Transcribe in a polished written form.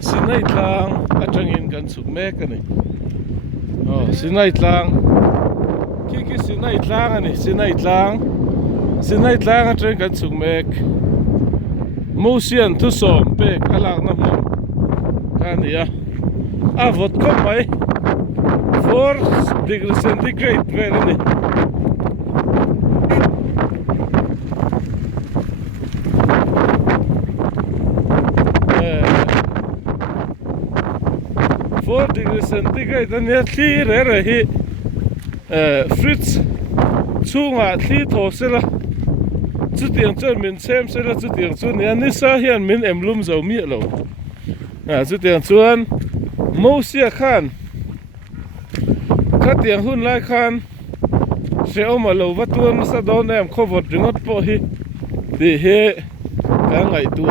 Sinai tlang atangin kan suk mek ani Sinai tlang ki Sinai tlang ani Sinai tlang atang kan suk mek Mosian thu som pek alak na mon kania vawt ko mai 4 degrees centigrade vel ani degrees centigrade ania thli re hi fridge chunga thli tho sela chu tiang chuan min sem sela chu tiang chuan ni sa hian min emlum zo mi lo chu tiang chuan mosia khan kha tiang hun lai khan se oma lo watuan sa don em khowot ringot po hi ti he ka ngai tu